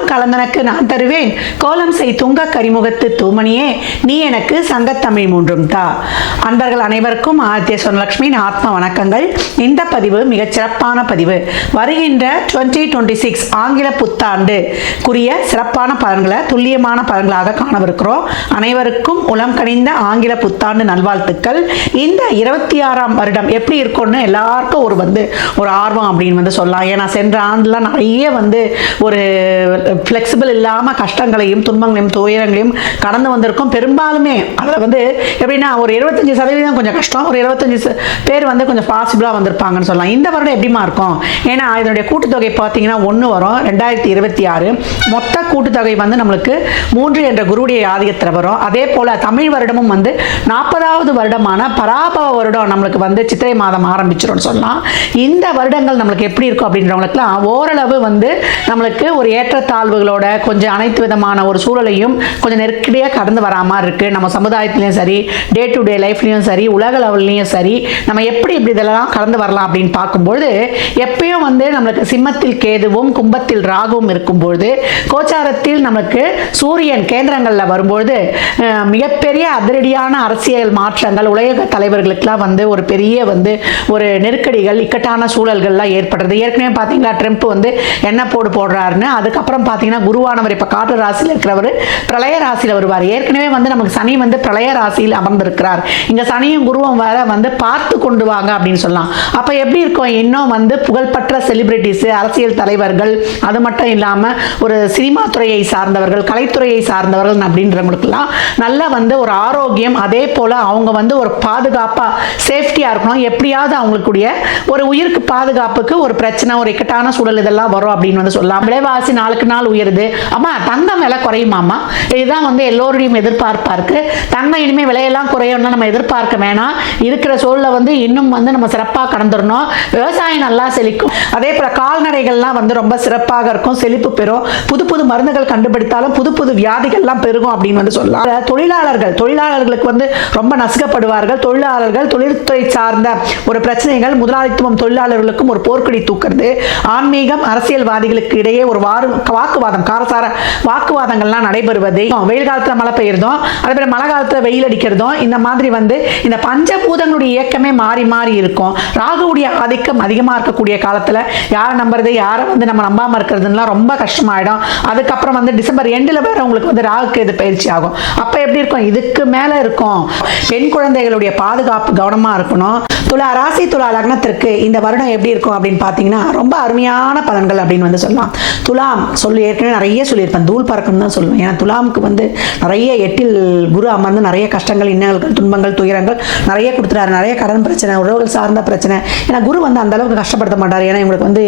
கோலம் கலந்தனக்கு நான் தருவேன் கோலம் செய் துங்க கரிமுகத்து தூமணியே நீ எனக்கு சங்கத்தமிழ் மூன்றும் தா அன்பர்கள் அனைவருக்கும் ஆதித்ய சொன்னலட்சுமியின் ஆத்ம வணக்கங்கள் இந்த பதிவு மிகச் சிறப்பான பதிவு வருகின்ற டுவெண்ட்டி டுவெண்ட்டி சிக்ஸ் ஆங்கில புத்தாண்டு குறிய சிறப்பான பலன்களை துல்லியமான பலன்களாக காணவிருக்கிறோம் அனைவருக்கும் உளம் கணிந்த ஆங்கில புத்தாண்டு நல்வாழ்த்துக்கள் இந்த இருபத்தி ஆறாம் வருடம் எப்படி இருக்கும்னு எல்லாருக்கும் ஒரு வந்து ஒரு ஆர்வம் அப்படின்னு வந்து சொல்லலாம் ஏன்னா சென்ற ஆண்டுலாம் நிறைய வந்து ஒரு ஃப்ளெக்சிபிள் இல்லாமல் கஷ்டங்களையும் துன்பங்களையும் துயரங்களையும் கடந்து வந்திருக்கோம் பெரும்பாலுமே அதில் வந்து எப்படின்னா ஒரு இருபத்தஞ்சி சதவீதம் கொஞ்சம் கஷ்டம் ஒரு இருபத்தஞ்சி பேர் வந்து கொஞ்சம் பாசிபிளாக வந்திருப்பாங்கன்னு சொல்லலாம் இந்த வருடம் எப்படிமா இருக்கும் ஏன்னா இதனுடைய கூட்டுத்தொகை பார்த்தீங்கன்னா ஒன்று வரும் ரெண்டாயிரத்தி இருபத்தி ஆறு மொத்த கூட்டுத்தொகை வந்து நம்மளுக்கு மூன்று என்ற குருடைய ஆதிக்கத்தில் வரும் அதே போல் தமிழ் வருடமும் வந்து நாற்பதாவது வருடமான பராபவ வருடம் நம்மளுக்கு வந்து சித்திரை மாதம் ஆரம்பிச்சிடும்னு சொல்லலாம் இந்த வருடங்கள் நம்மளுக்கு எப்படி இருக்கும் அப்படின்றவங்களுக்குலாம் ஓரளவு வந்து நம்மளுக்கு ஒரு ஏற்றத்தாழ் தாழ்வுகளோட கொஞ்சம் அனைத்து விதமான ஒரு சூழலையும் கொஞ்சம் நெருக்கடியாக கடந்து வரா மாதிரி இருக்குது நம்ம சமுதாயத்துலேயும் சரி டே டு டே லைஃப்லேயும் சரி உலக லெவல்லையும் சரி நம்ம எப்படி இப்படி இதெல்லாம் கடந்து வரலாம் அப்படின்னு பார்க்கும்பொழுது எப்பயும் வந்து நம்மளுக்கு சிம்மத்தில் கேதுவும் கும்பத்தில் ராகுவும் இருக்கும்பொழுது கோச்சாரத்தில் நமக்கு சூரியன் கேந்திரங்களில் வரும்பொழுது மிகப்பெரிய அதிரடியான அரசியல் மாற்றங்கள் உலக தலைவர்களுக்கெல்லாம் வந்து ஒரு பெரிய வந்து ஒரு நெருக்கடிகள் இக்கட்டான சூழல்கள்லாம் ஏற்படுறது ஏற்கனவே பார்த்தீங்களா ட்ரம்ப் வந்து என்ன போடு போடுறாருன்னு அதுக்கப்புறம் பார்த்தீங்கன்னா குருவானவர் இப்போ காற்று ராசியில் இருக்கிறவர் பிரளய ராசியில் வருவார் ஏற்கனவே வந்து நமக்கு சனி வந்து பிரளய ராசியில் அமர்ந்திருக்கிறார் இங்கே சனியும் குருவும் வர வந்து பார்த்து கொண்டு வாங்க அப்படின்னு சொல்லலாம் அப்போ எப்படி இருக்கும் இன்னும் வந்து புகழ்பெற்ற செலிபிரிட்டிஸு அரசியல் தலைவர்கள் அது மட்டும் இல்லாமல் ஒரு சினிமா துறையை சார்ந்தவர்கள் கலைத்துறையை சார்ந்தவர்கள் அப்படின்றவங்களுக்கெல்லாம் நல்லா வந்து ஒரு ஆரோக்கியம் அதே போல் அவங்க வந்து ஒரு பாதுகாப்பாக சேஃப்டியாக இருக்கணும் எப்படியாவது அவங்களுக்குடைய ஒரு உயிருக்கு பாதுகாப்புக்கு ஒரு பிரச்சனை ஒரு இக்கட்டான சூழல் இதெல்லாம் வரும் அப்படின்னு வந்து சொல்லலாம் விலைவாசி நாளுக்கு நாள் நாள் உயருது அம்மா தங்கம் விலை குறையுமாம்மா இதுதான் வந்து எல்லோருடையும் எதிர்பார்ப்பாக இருக்குது தங்கம் இனிமேல் விலையெல்லாம் குறையணும்னு நம்ம எதிர்பார்க்க வேணாம் இருக்கிற சூழலை வந்து இன்னும் வந்து நம்ம சிறப்பாக கடந்துடணும் விவசாயம் நல்லா செழிக்கும் அதே போல் கால்நடைகள்லாம் வந்து ரொம்ப சிறப்பாக இருக்கும் செழிப்பு பெறும் புது புது மருந்துகள் கண்டுபிடித்தாலும் புது புது வியாதிகள்லாம் பெருகும் அப்படின்னு வந்து சொல்லலாம் தொழிலாளர்கள் தொழிலாளர்களுக்கு வந்து ரொம்ப நசுக்கப்படுவார்கள் தொழிலாளர்கள் தொழில்துறை சார்ந்த ஒரு பிரச்சனைகள் முதலாளித்துவம் தொழிலாளர்களுக்கும் ஒரு போர்க்கடி தூக்குறது ஆன்மீகம் அரசியல்வாதிகளுக்கு இடையே ஒரு வாரம் வாக்குவாதம் காரசார வாக்குவாதங்கள்லாம் நடைபெறுவது வெயில் காலத்தில் மழை பெய்யறதும் அதே போல மழை காலத்தில் வெயில் அடிக்கிறதும் இந்த மாதிரி வந்து இந்த பஞ்சபூதங்களுடைய இயக்கமே மாறி மாறி இருக்கும் ராகுவுடைய ஆதிக்கம் அதிகமாக இருக்கக்கூடிய காலத்தில் யாரை நம்புறது யாரை வந்து நம்ம நம்பாமல் இருக்கிறதுலாம் ரொம்ப கஷ்டமாயிடும் அதுக்கப்புறம் வந்து டிசம்பர் எண்டில் வேற உங்களுக்கு வந்து ராகுக்கு இது பயிற்சி ஆகும் அப்போ எப்படி இருக்கும் இதுக்கு மேலே இருக்கும் பெண் குழந்தைகளுடைய பாதுகாப்பு கவனமாக இருக்கணும் துலா ராசி துலா லக்னத்திற்கு இந்த வருடம் எப்படி இருக்கும் அப்படின்னு பார்த்தீங்கன்னா ரொம்ப அருமையான பலன்கள் அப்படின்னு வந்து சொல்லலாம் துலாம் சொல்லி தூள் ஏற்கனவே நிறைய சொல்லியிருப்பேன் தூள் பறக்கணும்னு தான் சொல்லுவேன் ஏன்னா துலாமுக்கு வந்து நிறைய எட்டில் குரு அமர்ந்து நிறைய கஷ்டங்கள் இன்னல்கள் துன்பங்கள் துயரங்கள் நிறைய கொடுத்துறாரு நிறைய கடன் பிரச்சனை உறவுகள் சார்ந்த பிரச்சனை ஏன்னா குரு வந்து அந்த அளவுக்கு கஷ்டப்படுத்த மாட்டார் ஏன்னா இவங்களுக்கு வந்து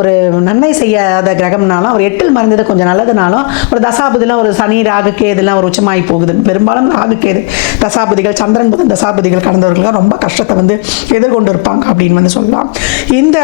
ஒரு நன்மை செய்யாத கிரகம்னாலும் அவர் எட்டில் மறந்தது கொஞ்சம் நல்லதுனாலும் ஒரு தசாபதிலாம் ஒரு சனி ராகுக்கே இதெல்லாம் ஒரு உச்சமாகி போகுது பெரும்பாலும் ராகுக்கேது தசாபதிகள் சந்திரன் புதன் தசாபதிகள் கடந்தவர்களுக்கு ரொம்ப கஷ்டத்தை வந்து எதிர்கொண்டு இருப்பாங்க அப்படின்னு வந்து சொல்லலாம் இந்த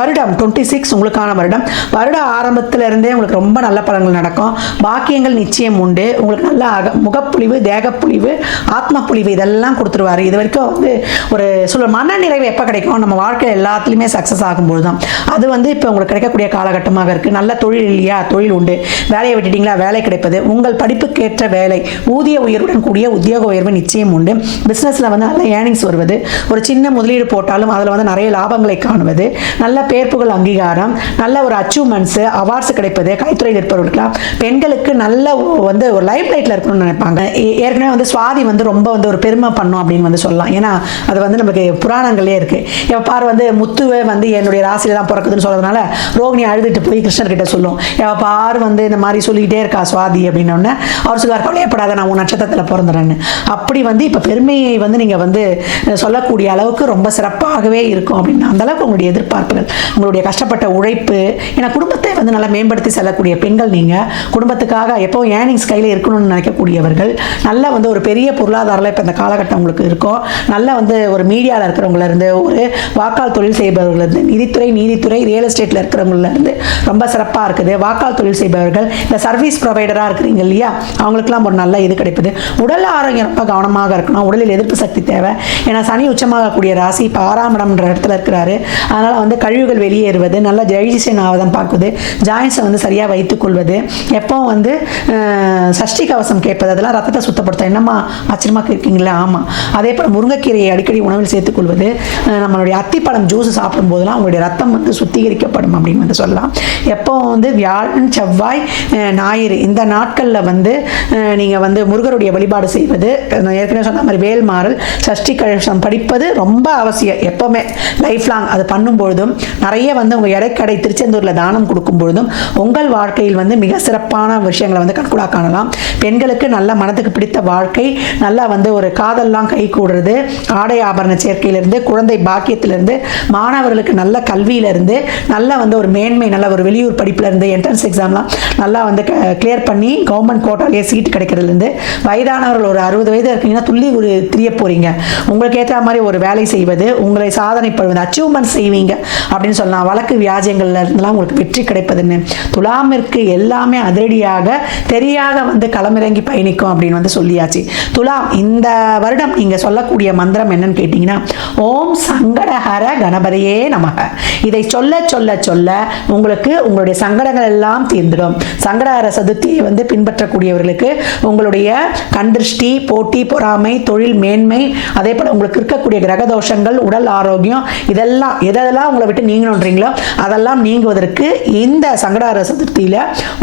வருடம் டுவெண்ட்டி சிக்ஸ் உங்களுக்கான வருடம் வருட ஆரம்பத்தில் இருந்தே உங்களுக்கு ரொம்ப நல்ல பலன்கள் நடக்கும் பாக்கியங்கள் நிச்சயம் உண்டு உங்களுக்கு நல்ல அக முகப்பொழிவு தேகப்பொழிவு ஆத்மப்பொழிவு இதெல்லாம் கொடுத்துருவார் இது வரைக்கும் வந்து ஒரு சொல்ல மன நிறைவு எப்போ கிடைக்கும் நம்ம வாழ்க்கையில் எல்லாத்துலேயுமே சக்ஸஸ் ஆகும்போது தான் அது வந்து இப்போ உங்களுக்கு கிடைக்கக்கூடிய காலகட்டமாக இருக்குது நல்ல தொழில் இல்லையா தொழில் உண்டு வேலையை விட்டுட்டிங்களா வேலை கிடைப்பது உங்கள் படிப்புக்கேற்ற வேலை ஊதிய உயர்வுடன் கூடிய உத்தியோக உயர்வு நிச்சயம் உண்டு பிஸ்னஸில் வந்து நல்ல ஏர்னிங்ஸ் வருவது ஒரு சின்ன முதலீடு போட்டாலும் அதில் வந்து நிறைய லாபங்களை காணுவது நல்ல பேர்ப்புகள் அங்கீகாரம் நல்ல ஒரு அச்சீவ்மெண்ட்ஸு அவார்ட்ஸ் காசு கிடைப்பது கைத்துறையில் இருப்பவர்களுக்கெல்லாம் பெண்களுக்கு நல்ல வந்து ஒரு லைஃப் லைட்டில் இருக்கணும்னு நினைப்பாங்க ஏற்கனவே வந்து சுவாதி வந்து ரொம்ப வந்து ஒரு பெருமை பண்ணும் அப்படின்னு வந்து சொல்லலாம் ஏன்னா அது வந்து நமக்கு புராணங்களே இருக்கு என் பார் வந்து முத்துவே வந்து என்னுடைய ராசியில தான் பிறக்குதுன்னு சொல்றதுனால ரோகிணி அழுதுட்டு போய் கிருஷ்ணர்கிட்ட சொல்லும் எப்போ பார் வந்து இந்த மாதிரி சொல்லிக்கிட்டே இருக்கா சுவாதி அப்படின்னோடனே அவர் சொல்லுவார் கவலையப்படாத நான் உன் நட்சத்திரத்தில் பிறந்துறேன்னு அப்படி வந்து இப்போ பெருமையை வந்து நீங்கள் வந்து சொல்லக்கூடிய அளவுக்கு ரொம்ப சிறப்பாகவே இருக்கும் அப்படின்னு அந்தளவுக்கு உங்களுடைய எதிர்பார்ப்புகள் உங்களுடைய கஷ்டப்பட்ட உழைப்பு ஏன்னா குடும்பத்தை லைஃப் வந்து நல்லா மேம்படுத்தி செல்லக்கூடிய பெண்கள் நீங்கள் குடும்பத்துக்காக எப்போ ஏர்னிங்ஸ் கையில் இருக்கணும்னு நினைக்கக்கூடியவர்கள் நல்லா வந்து ஒரு பெரிய பொருளாதாரம் இப்போ இந்த காலகட்டம் உங்களுக்கு இருக்கும் நல்லா வந்து ஒரு மீடியாவில் இருக்கிறவங்களேருந்து ஒரு வாக்கால் தொழில் செய்பவர்களிருந்து நிதித்துறை நீதித்துறை ரியல் எஸ்டேட்டில் இருக்கிறவங்களேருந்து ரொம்ப சிறப்பாக இருக்குது வாக்கால் தொழில் செய்பவர்கள் இந்த சர்வீஸ் ப்ரொவைடராக இருக்கிறீங்க இல்லையா அவங்களுக்குலாம் ஒரு நல்ல இது கிடைப்பது உடல் ஆரோக்கியம் ரொம்ப கவனமாக இருக்கணும் உடலில் எதிர்ப்பு சக்தி தேவை ஏன்னா சனி உச்சமாகக்கூடிய ராசி இப்போ ஆறாம் இடம்ன்ற இடத்துல இருக்கிறாரு அதனால் வந்து கழிவுகள் வெளியேறுவது நல்லா ஜெயிசன் ஆவதம் பார்க்குது ஜாயின்ஸை வந்து சரியாக வைத்துக்கொள்வது எப்போ வந்து சஷ்டி கவசம் கேட்பது அதெல்லாம் ரத்தத்தை சுத்தப்படுத்த என்னம்மா ஆச்சரியமாக கேட்கீங்களா ஆமாம் அதே போல் முருங்கைக்கீரையை அடிக்கடி உணவில் சேர்த்துக்கொள்வது நம்மளுடைய அத்திப்பழம் ஜூஸ் சாப்பிடும் போதெல்லாம் உங்களுடைய ரத்தம் வந்து சுத்திகரிக்கப்படும் அப்படின்னு வந்து சொல்லலாம் எப்போ வந்து வியாழன் செவ்வாய் ஞாயிறு இந்த நாட்களில் வந்து நீங்கள் வந்து முருகருடைய வழிபாடு செய்வது ஏற்கனவே சொன்ன மாதிரி வேல்மாறல் சஷ்டி கழசம் படிப்பது ரொம்ப அவசியம் எப்போவுமே லைஃப் லாங் அது பண்ணும்பொழுதும் நிறைய வந்து உங்கள் இடைக்கடை திருச்செந்தூரில் தானம் கொடுக்கும் பொழுதும் உங்கள் வாழ்க்கையில் வந்து மிக சிறப்பான விஷயங்களை வந்து கண்கூடாக காணலாம் பெண்களுக்கு நல்ல மனத்துக்கு பிடித்த வாழ்க்கை நல்லா வந்து ஒரு காதல்லாம் கை கூடுறது ஆடை ஆபரண சேர்க்கையிலிருந்து குழந்தை பாக்கியத்திலிருந்து மாணவர்களுக்கு நல்ல கல்வியிலிருந்து நல்லா வந்து ஒரு மேன்மை நல்ல ஒரு வெளியூர் படிப்பிலிருந்து என்ட்ரன்ஸ் எக்ஸாம்லாம் நல்லா வந்து கிளியர் பண்ணி கவர்மெண்ட் கோட்டாலேயே சீட்டு கிடைக்கிறதுலேருந்து வயதானவர்கள் ஒரு அறுபது வயது இருக்கீங்கன்னா துள்ளி ஒரு திரிய போகிறீங்க உங்களுக்கு ஏற்ற மாதிரி ஒரு வேலை செய்வது உங்களை சாதனை படுவது அச்சீவ்மெண்ட் செய்வீங்க அப்படின்னு சொல்லலாம் வழக்கு வியாஜியங்கள்ல உங்களுக்கு வெற்றி கிடைக்கும் கிடைப்பதுன்னு துலாமிற்கு எல்லாமே அதிரடியாக தெரியாக வந்து களமிறங்கி பயணிக்கும் அப்படின்னு வந்து சொல்லியாச்சு துலாம் இந்த வருடம் நீங்கள் சொல்லக்கூடிய மந்திரம் என்னன்னு கேட்டிங்கன்னா ஓம் சங்கடஹர கணபதியே நமக இதை சொல்ல சொல்ல சொல்ல உங்களுக்கு உங்களுடைய சங்கடங்கள் எல்லாம் தீர்ந்துடும் சங்கடஹர சதுர்த்தியை வந்து பின்பற்றக்கூடியவர்களுக்கு உங்களுடைய கண்டிருஷ்டி போட்டி பொறாமை தொழில் மேன்மை அதே போல் உங்களுக்கு இருக்கக்கூடிய கிரக தோஷங்கள் உடல் ஆரோக்கியம் இதெல்லாம் எதெல்லாம் உங்களை விட்டு நீங்கணுன்றீங்களோ அதெல்லாம் நீங்குவதற்கு இந்த இந்த சங்கடஹர சதுர்த்தியில்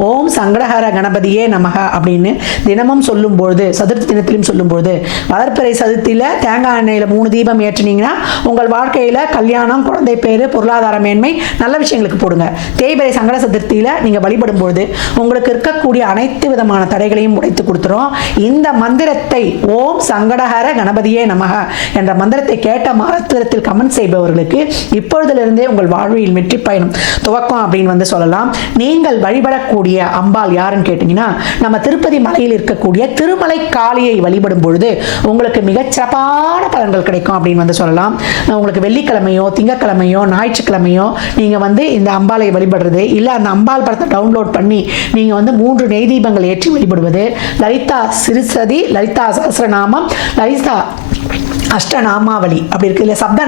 ஓம் சங்கடஹர கணபதியே நமக அப்படின்னு தினமும் சொல்லும்பொழுது சதுர்த்தி தினத்திலும் சொல்லும்பொழுது வளர்ப்பறை சதுர்த்தியில் தேங்காய் எண்ணெயில் மூணு தீபம் ஏற்றினீங்கன்னா உங்கள் வாழ்க்கையில் கல்யாணம் குழந்தை பேர் பொருளாதார மேன்மை நல்ல விஷயங்களுக்கு போடுங்க தேய்பறை சங்கட சதுர்த்தியில் நீங்கள் வழிபடும் பொழுது உங்களுக்கு இருக்கக்கூடிய அனைத்து விதமான தடைகளையும் உடைத்து கொடுத்துரும் இந்த மந்திரத்தை ஓம் சங்கடஹர கணபதியே நமக என்ற மந்திரத்தை கேட்ட மாத்திரத்தில் கமெண்ட் செய்பவர்களுக்கு இப்பொழுதிலிருந்தே உங்கள் வாழ்வில் வெற்றி பயணம் துவக்கம் அப்படின்னு வந்து சொல்லலாம் சொல்லலாம் நீங்கள் வழிபடக்கூடிய அம்பாள் யாருன்னு கேட்டிங்கன்னா நம்ம திருப்பதி மலையில் இருக்கக்கூடிய திருமலை காளியை வழிபடும் பொழுது உங்களுக்கு மிகச்சிறப்பான பலன்கள் கிடைக்கும் அப்படின்னு வந்து சொல்லலாம் உங்களுக்கு வெள்ளிக்கிழமையோ திங்கக்கிழமையோ ஞாயிற்றுக்கிழமையோ நீங்கள் வந்து இந்த அம்பாலை வழிபடுறது இல்லை அந்த அம்பாள் படத்தை டவுன்லோட் பண்ணி நீங்கள் வந்து மூன்று நெய் தீபங்கள் ஏற்றி வழிபடுவது லலிதா சிறுசதி லலிதா சஹசிரநாமம் லலிதா அஷ்டநாமாவளி அப்படி இருக்குது இல்லை சப்த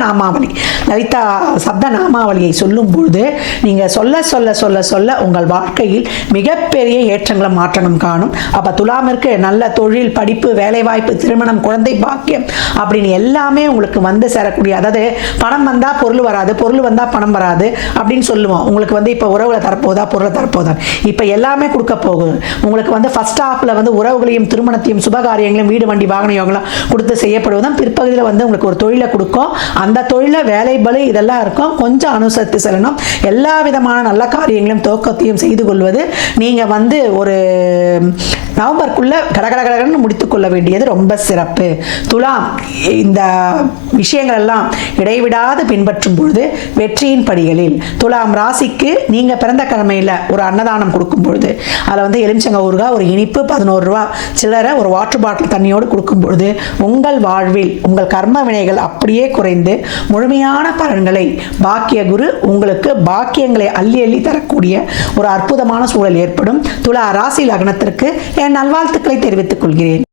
லலிதா சப்த நாமாவளியை சொல்லும்பொழுது நீங்கள் சொல்ல சொல்ல சொல்ல சொல்ல உங்கள் வாழ்க்கையில் மிகப்பெரிய ஏற்றங்களை மாற்றணும் காணும் அப்போ துலாமிற்கு நல்ல தொழில் படிப்பு வேலைவாய்ப்பு திருமணம் குழந்தை பாக்கியம் அப்படின்னு எல்லாமே உங்களுக்கு வந்து சேரக்கூடிய அதாவது பணம் வந்தால் பொருள் வராது பொருள் வந்தால் பணம் வராது அப்படின்னு சொல்லுவோம் உங்களுக்கு வந்து இப்போ உறவுகளை தரப்போதா பொருளை தரப்போதா இப்போ எல்லாமே கொடுக்க போகுது உங்களுக்கு வந்து ஃபஸ்ட் ஹாஃபில் வந்து உறவுகளையும் திருமணத்தையும் சுபகாரியங்களையும் வீடு வண்டி வாகன யோகலாம் கொடுத்து செய்யப்படுவது தான் பிற்பகுதியில் வந்து உங்களுக்கு ஒரு தொழிலை கொடுக்கும் அந்த தொழிலில் வேலை பலு இதெல்லாம் இருக்கும் கொஞ்சம் அனுசரித்து செல்லணும் எல்லா விதமான நல்ல காரியங்களையும் துவக்கத்தையும் செய்து கொள்வது நீங்கள் வந்து ஒரு நவம்பருக்குள்ளே கடகடகடகன்னு முடித்துக்கொள்ள வேண்டியது ரொம்ப சிறப்பு துலாம் இந்த விஷயங்கள் எல்லாம் இடைவிடாது பின்பற்றும் பொழுது வெற்றியின் படிகளில் துலாம் ராசிக்கு நீங்கள் பிறந்த கடமையில் ஒரு அன்னதானம் கொடுக்கும் பொழுது அதில் வந்து எலுமிச்சங்க ஊருகா ஒரு இனிப்பு பதினோரு ரூபா சில்லரை ஒரு வாட்டர் பாட்டில் தண்ணியோடு கொடுக்கும் பொழுது உங்கள் வாழ்வில் வாழ்வில் உங்கள் கர்ம வினைகள் அப்படியே குறைந்து முழுமையான பலன்களை பாக்கிய குரு உங்களுக்கு பாக்கியங்களை அள்ளி அள்ளி தரக்கூடிய ஒரு அற்புதமான சூழல் ஏற்படும் துலா ராசி லக்னத்திற்கு என் நல்வாழ்த்துக்களை தெரிவித்துக் கொள்கிறேன்